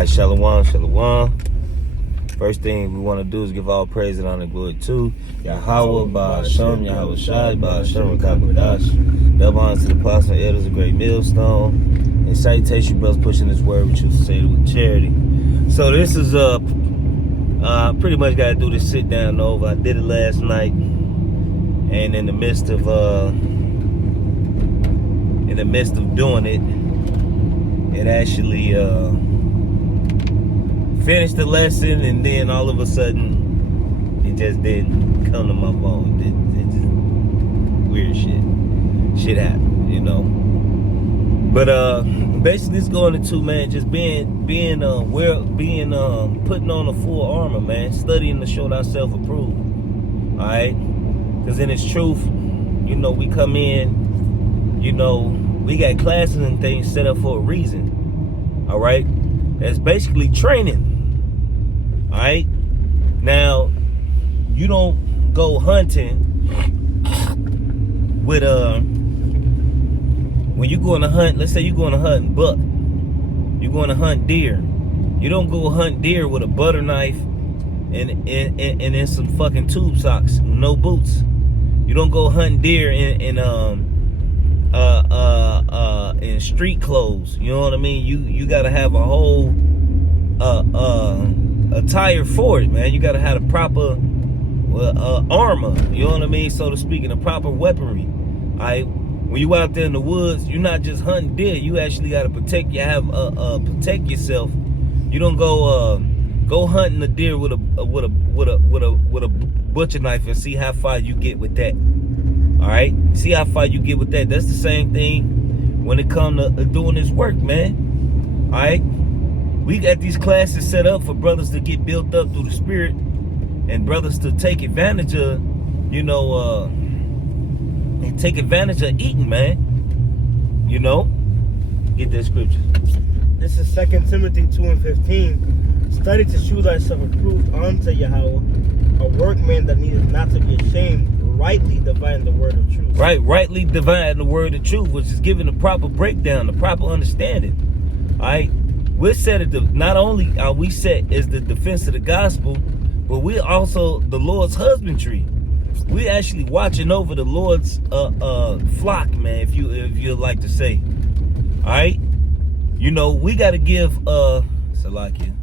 right, shalom, shalom. First thing we want to do is give all praise and honor and glory to Yahweh, Ba'ashem, Yahweh Shai, Ba'ashem, Rakabadash. Double honor to the apostles and elders, a great millstone. And salutation, brothers, pushing this word with you, say it with charity. So this is pretty much got to do this sit down over. I did it last night, and in the midst of doing it actually finished the lesson, and then all of a sudden it just didn't come to my phone. It just weird shit happened, you know. But basically it's going into, man, just being putting on the full armor, man, studying to show thyself approved. All right, because in its truth, you know, we come in, you know, we got classes and things set up for a reason. All right, that's basically training. All right, now you don't go hunting with when you're going to hunt. Let's say you're going to hunt buck, you're going to hunt deer. You don't go hunt deer with a butter knife and then some fucking tube socks, no boots. You don't go hunt deer in street clothes. You know what I mean? You got to have a whole attire for it, man. You got to have the proper armor. You know what I mean, so to speak, and the proper weaponry. All right. When you out there in the woods, you're not just hunting deer. You actually got to protect. You have protect yourself. You don't go hunting a deer with a butcher knife and see how far you get with that. All right, see how far you get with that. That's the same thing when it comes to doing this work, man. All right, we got these classes set up for brothers to get built up through the spirit, and brothers to take advantage of, you know, and take advantage of eating, man. You know, get that scripture. This is 2 Timothy 2:15. Study to shew thyself approved unto Yahweh, a workman that needeth not to be ashamed, rightly dividing the word of truth. Right, rightly dividing the word of truth, which is giving the proper breakdown, the proper understanding. All right, we're set at not only are we set as the defense of the gospel, but we're also the Lord's husbandry. We're actually watching over the Lord's flock, man, if you like to say. All right, you know, we got to give Salakia.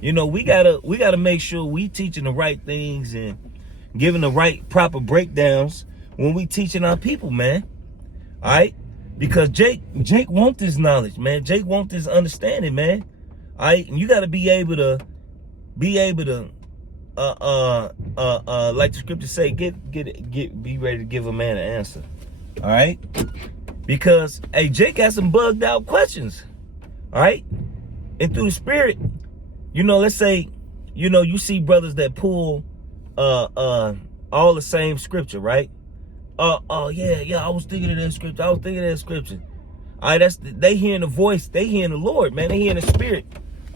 You know, we gotta make sure we teaching the right things and giving the right proper breakdowns when we teaching our people, man. All right, because Jake want this knowledge, man. Jake want this understanding, man. All right, and you got to be able to like the scriptures say, be ready to give a man an answer. All right, because hey, Jake got some bugged out questions. All right, and through the spirit. You know, let's say, you know, you see brothers that pull all the same scripture, right? Yeah, I was thinking of that scripture. All right, they hearing the voice, they hearing the Lord, man. They hearing the spirit.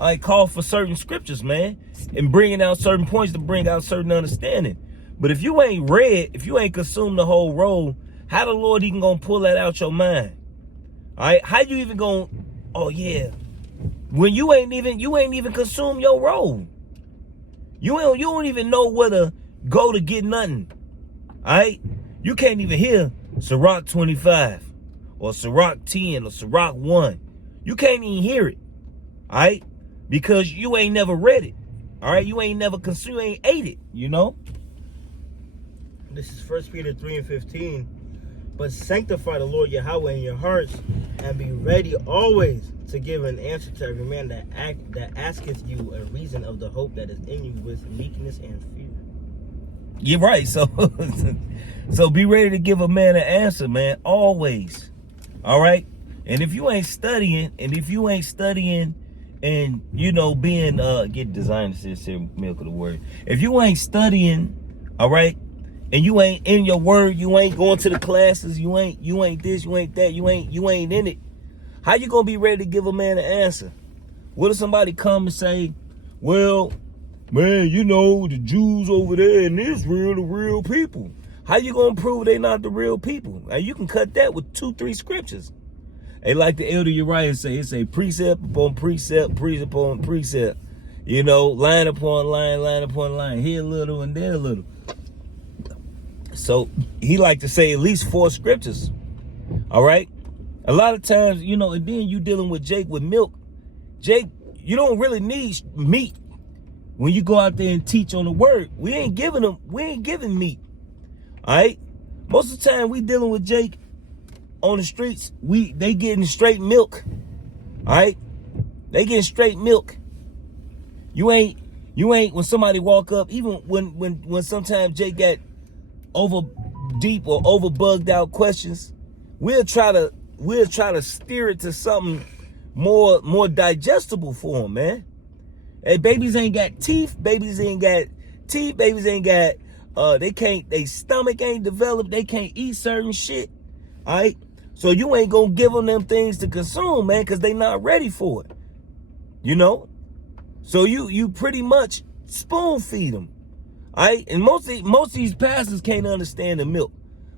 All right, call for certain scriptures, man, and bringing out certain points to bring out certain understanding. But if you ain't read, if you ain't consumed the whole roll, how the Lord even gonna pull that out your mind? All right, how you even gonna? Oh yeah. When you ain't even consume your role. You don't even know where to go to get nothing. All right? You can't even hear Sirach 25 or Sirach 10 or Sirach 1. You can't even hear it. All right? Because you ain't never read it. All right? You ain't never consumed, you ain't ate it, you know? This is 1 Peter 3:15. But sanctify the Lord Yahweh in your hearts, and be ready always to give an answer to every man that asketh you a reason of the hope that is in you with meekness and fear. You're right. So be ready to give a man an answer, man, always. All right? And if you ain't studying, and you know, being get designed to say milk of the word. If you ain't studying, all right, and you ain't in your word, you ain't going to the classes, you ain't this, you ain't that, you ain't in it. How you gonna be ready to give a man an answer? What if somebody come and say, well, man, you know, the Jews over there in Israel, the real people. How you gonna prove they not the real people? Now you can cut that with 2-3 scriptures. They like the Elder Uriah say, it's a precept upon precept, precept upon precept. You know, line upon line, line upon line. Here a little and there a little. So he like to say at least 4 scriptures. All right? A lot of times, you know, and then you dealing with Jake with milk. Jake, you don't really need meat when you go out there and teach on the word. We ain't giving meat. All right? Most of the time we dealing with Jake on the streets, they getting straight milk. All right? They getting straight milk. You ain't when somebody walk up, even when sometimes Jake got over deep or over bugged out questions, we'll try to steer it to something more digestible for him, man. Hey, babies ain't got teeth, babies ain't got they stomach ain't developed, they can't eat certain shit. All right? So you ain't gonna give them things to consume, man, because they not ready for it. You know? So you pretty much spoon feed them. All right? And most of these pastors can't understand the milk.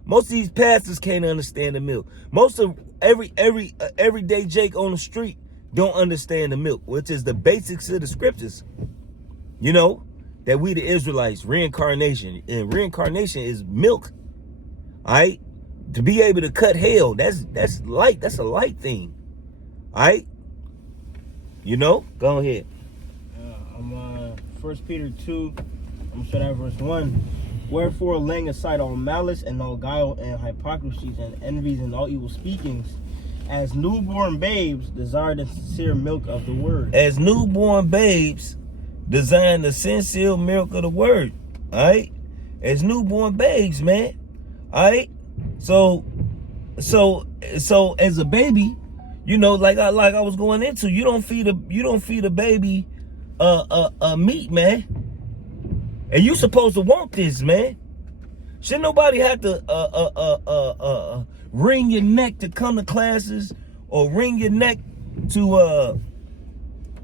Most of these pastors can't understand the milk. Most of everyday Jake on the street don't understand the milk, which is the basics of the scriptures. You know, that we the Israelites, reincarnation. And reincarnation is milk. All right? To be able to cut hell, that's light. That's a light thing. All right? You know? Go ahead. I'm 1 Peter 2. I'm going to start at verse 1. Wherefore, laying aside all malice and all guile and hypocrisies and envies and all evil speakings, as newborn babes desire the sincere milk of the word. As newborn babes desire the sincere milk of the word. All right? As newborn babes, man. All right? So as a baby, you know, like I was going into, you don't feed a baby meat, man. And you supposed to want this, man. Should nobody have to wring your neck to come to classes or wring your neck to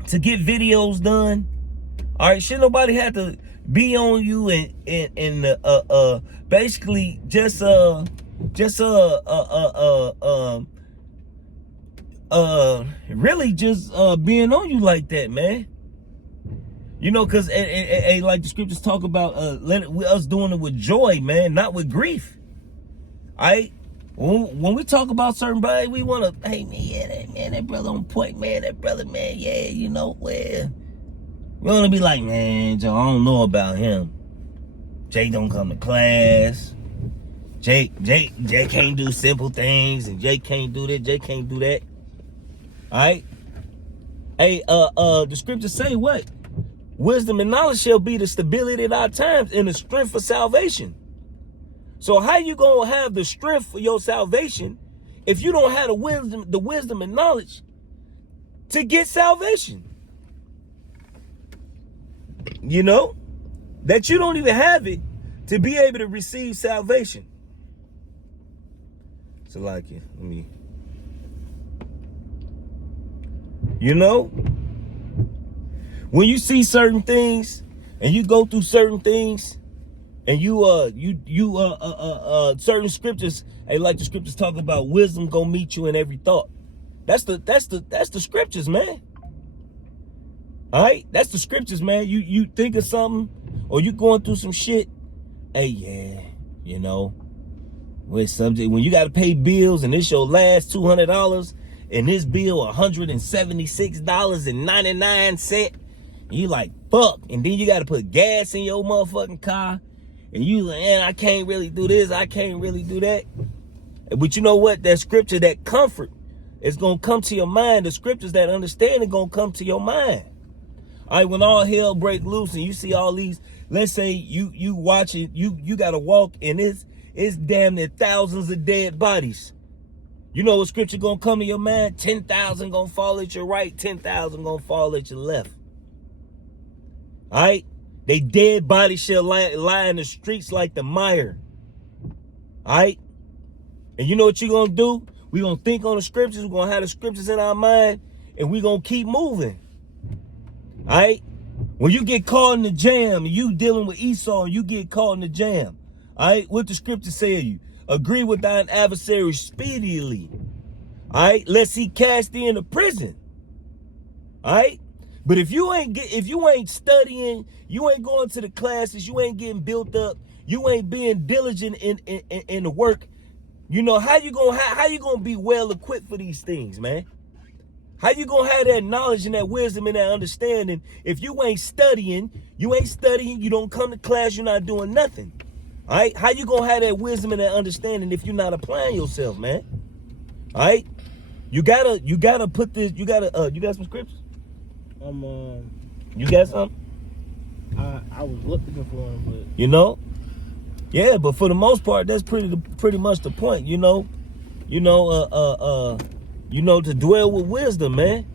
get videos done? All right, should nobody have to be on you and basically just really just being on you like that, man? You know, because like the scriptures talk about us doing it with joy, man, not with grief. All right? When we talk about certain bodies, we want to, hey, man, that brother on point, man, that brother, man, yeah, you know, well, we want to be like, man, Joe, I don't know about him. Jay don't come to class. Jay can't do simple things, and Jay can't do this, Jay can't do that. All right? Hey, the scriptures say what? Wisdom and knowledge shall be the stability of our times and the strength for salvation. So how you gonna have the strength for your salvation if you don't have the wisdom and knowledge to get salvation? You know? That you don't even have it to be able to receive salvation. So like it, you know? When you see certain things and you go through certain things and you certain scriptures, hey, like the scriptures talk about wisdom gonna meet you in every thought. That's the scriptures, man. All right, that's the scriptures, man. You think of something or you going through some shit. Hey, yeah, you know, when you got to pay bills and it's your last $200 and this bill $176.99. You like, fuck. And then you got to put gas in your motherfucking car. And you like, man, I can't really do this. I can't really do that. But you know what? That scripture, that comfort is going to come to your mind. The scriptures, that understanding going to come to your mind. All right, when all hell break loose and you see all these, let's say you watch it, you got to walk and it's damn near thousands of dead bodies. You know what scripture going to come to your mind? 10,000 going to fall at your right, 10,000 going to fall at your left. All right? They dead bodies shall lie in the streets like the mire. All right? And you know what you're going to do? We're going to think on the scriptures. We're going to have the scriptures in our mind. And we're going to keep moving. All right? When you get caught in the jam, and you dealing with Esau, and you get caught in the jam. All right? What the scriptures say to you? Agree with thine adversary speedily. All right, lest he cast thee into prison. All right, but if you ain't studying, you ain't going to the classes, you ain't getting built up, you ain't being diligent in the work. You know how you gonna be well equipped for these things, man? How you gonna have that knowledge and that wisdom and that understanding if you ain't studying? You don't come to class, you're not doing nothing. All right, how you gonna have that wisdom and that understanding if you're not applying yourself, man? All right, you gotta put this. You got some scripts? You got some? I was looking for them, but you know, yeah. But for the most part, that's pretty much the point. You know, to dwell with wisdom, man.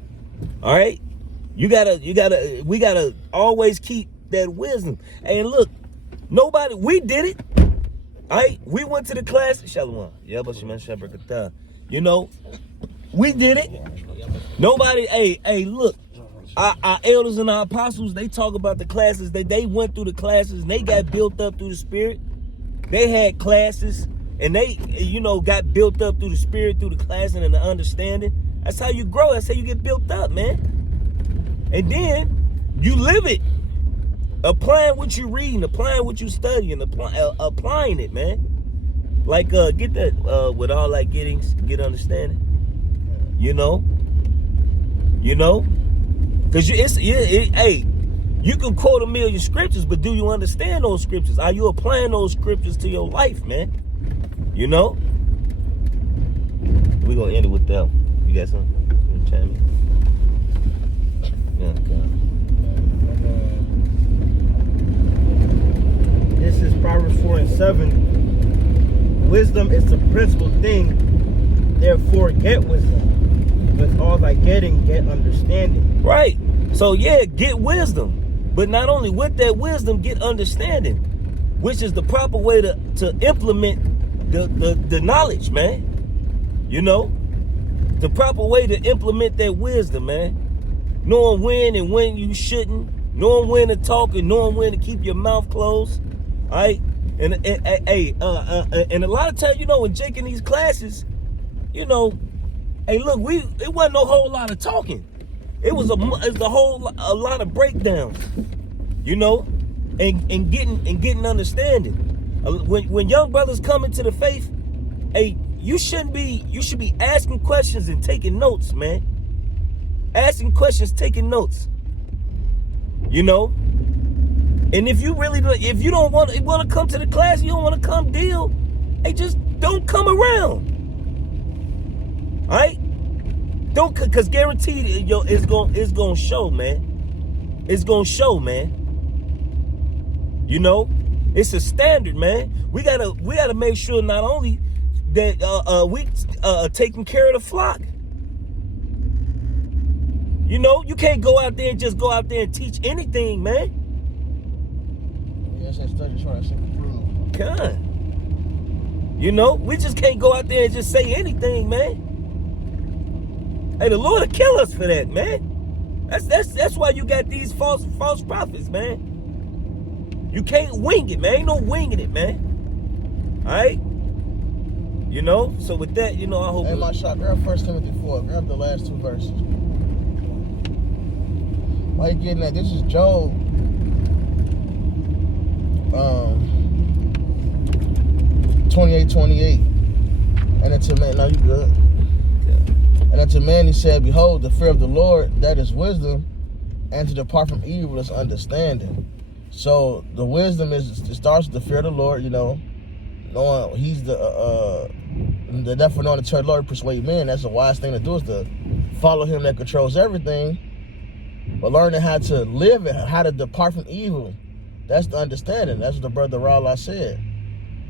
All right, we gotta always keep that wisdom. And look, we did it. All right, we went to the class. Shalom. You know, we did it. Nobody. Hey, look. Our elders and our apostles, they talk about the classes. They went through the classes and they got built up through the Spirit. They had classes and they, got built up through the Spirit, through the class and the understanding. That's how you grow. That's how you get built up, man. And then you live it. Applying what you reading, applying what you studying, applying it, man. Like, get that, with all that get understanding. You know? Because you can quote a million scriptures, but do you understand those scriptures? Are you applying those scriptures to your life, man? You know? We're going to end it with that one. You got something? You want to chime in? Yeah, God. This is Proverbs 4:7. Wisdom is the principal thing, therefore get wisdom. With all thy getting, get understanding. Right. So yeah, get wisdom. But not only with that wisdom, get understanding, which is the proper way to implement the knowledge, man. You know? The proper way to implement that wisdom, man. Knowing when and when you shouldn't, knowing when to talk and knowing when to keep your mouth closed. All right? And a lot of times, in Jake in these classes, hey, look, it wasn't no whole lot of talking. It was a lot of breakdowns, and getting understanding. When young brothers come into the faith, hey, you should be asking questions and taking notes, man. Asking questions, taking notes. And if you don't want to come to the class, you don't want to come deal, hey, just don't come around. All right, cause guaranteed, it's gonna show, man. It's gonna show, man. It's a standard, man. We gotta make sure not only that we taking care of the flock. You can't go out there and just go out there and teach anything, man. Yes, that study trying to prove. God, we just can't go out there and just say anything, man. Hey, the Lord will kill us for that, man. That's why you got these false prophets, man. You can't wing it, man. Ain't no winging it, man. All right? So with that, I hope. Hey, my shot, grab 1 Timothy 4. Grab the last 2 verses. Why you getting that? This is Job. 28:28. And it's a man. Now you good. And unto man he said, behold, the fear of the Lord, that is wisdom, and to depart from evil is understanding. So the wisdom it starts with the fear of the Lord, knowing he's the therefore knowing the church Lord persuade men. That's a wise thing to do, is to follow him that controls everything. But learning how to live it, how to depart from evil, that's the understanding. That's what the brother Rala said.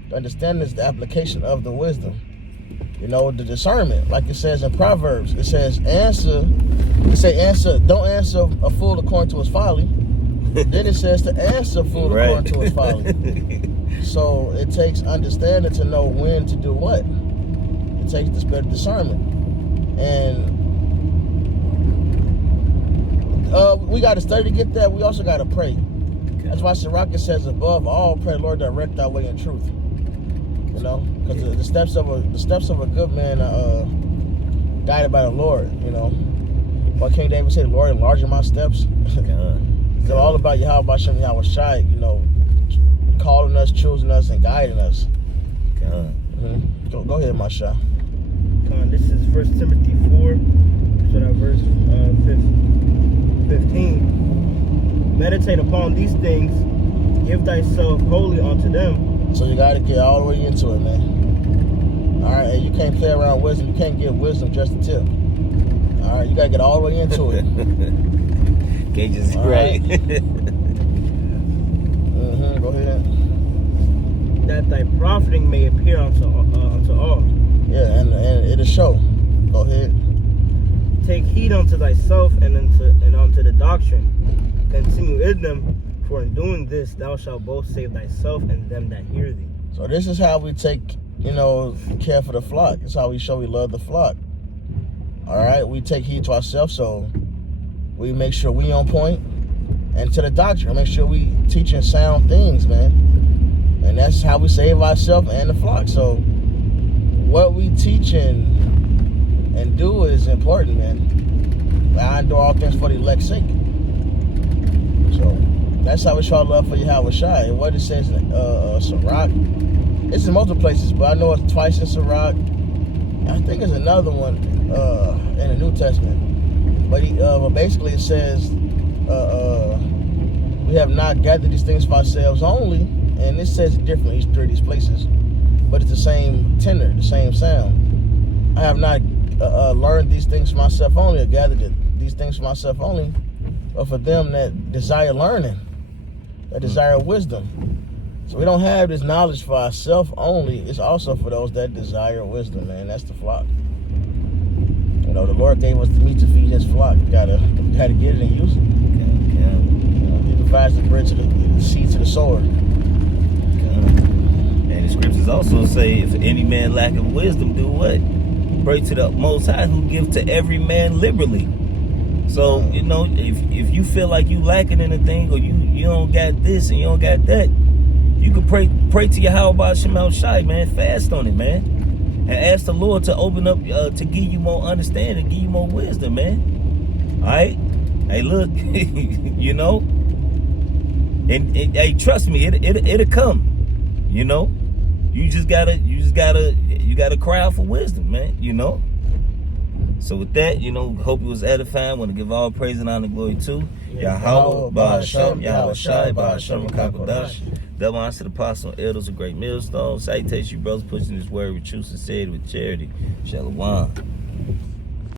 The understanding is the application of the wisdom. The discernment, like it says in Proverbs, it says don't answer a fool according to his folly. Then it says to answer a fool according to his folly. So it takes understanding to know when to do what. It takes the spirit of discernment. And we got to study to get that. We also got to pray. That's why Sirach says, above all, pray, Lord, direct thy way in truth. Because the steps of a good man guided by the Lord, you know. What King David said, Lord, enlarging my steps. It's all about Yahweh Bashem Yahweh Shai, you know, calling us, choosing us, and guiding us. Go ahead, Masha. This is 1 Timothy 4, so that verse 15. Meditate upon these things, give thyself wholly unto them. So you got to get all the way into it, man. All right, and you can't play around with wisdom. You can't get wisdom just a tip. All right, you got to get all the way into it. Can't just, all right. Go ahead. That thy profiting may appear unto all. Yeah, and it'll show. Go ahead. Take heed unto thyself and unto the doctrine. Continue in them, for in doing this thou shalt both save thyself and them that hear thee. So this is how we take, you know, care for the flock. It's how we show we love the flock. All right, we take heed to ourselves, so we make sure we on point, and to the doctrine, make sure we teaching sound things, man. And that's how we save ourselves and the flock. So what we teach and do is important, man. I do all things for the elect's sake. So that's how we show our love for Yahweh Shai. And what it says in Sirach, it's in multiple places, but I know it's twice in Sirach. I think there's another one in the New Testament. But basically it says, we have not gathered these things for ourselves only. And this says it differently, each three of these places. But it's the same tenor, the same sound. I have not learned these things for myself only, or gathered these things for myself only, but for them that desire learning, that desire wisdom. So we don't have this knowledge for ourselves only. It's also for those that desire wisdom, man. That's the flock. You know, the Lord gave us the meat to feed his flock. We gotta get it and use it. You know, he provides the bread to the seed to the sower. And the scriptures also say, if any man lacketh wisdom, do what? Pray to the Most High, who give to every man liberally. So, you know, if you feel like you lacking anything, or you don't got this and you don't got that, you can pray to Yahweh Bashem Shai, man. Fast on it, man. And ask the Lord to open up, to give you more understanding, give you more wisdom, man. All right? Hey, look, you know, and hey, trust me, it'll come. You know, you gotta cry out for wisdom, man. You know. So with that, you know, hope it was edifying. Want to give all praise and honor and glory to Yahweh Ba'ashem, Yahweh Shai, Ba'ashem Kakodash. Double honor to the apostle and elders of Great Millstone. Salutations, you brothers, pushing this word with true sincerity, with charity. Shalom.